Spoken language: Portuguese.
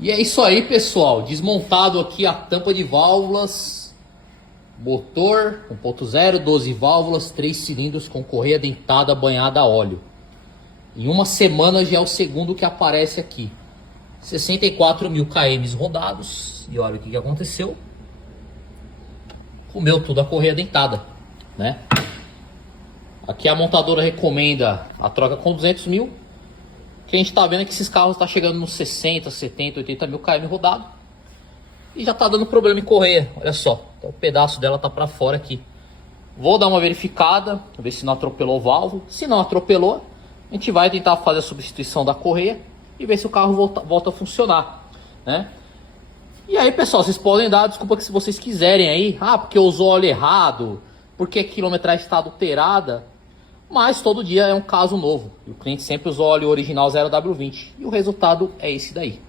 E é isso aí, pessoal. Desmontado aqui a tampa de válvulas. Motor 1.0, 12 válvulas, 3 cilindros com correia dentada banhada a óleo. Em uma semana já é o segundo que aparece aqui. 64 mil km rodados. E olha o que aconteceu. Comeu tudo a correia dentada, né? Aqui a montadora recomenda a troca com 200 mil. O que a gente tá vendo é que esses carros estão chegando nos 60, 70, 80 mil km rodado. E já tá dando problema em correia, olha só. Então, o pedaço dela tá para fora aqui. Vou dar uma verificada, ver se não atropelou o válvulo. Se não atropelou, a gente vai tentar fazer a substituição da correia e ver se o carro volta a funcionar, né? E aí, pessoal, vocês podem dar desculpa que se vocês quiserem aí. Ah, porque usou óleo errado, porque a quilometragem está adulterada. Mas todo dia é um caso novo. E o cliente sempre usou óleo original 0W20. E o resultado é esse daí.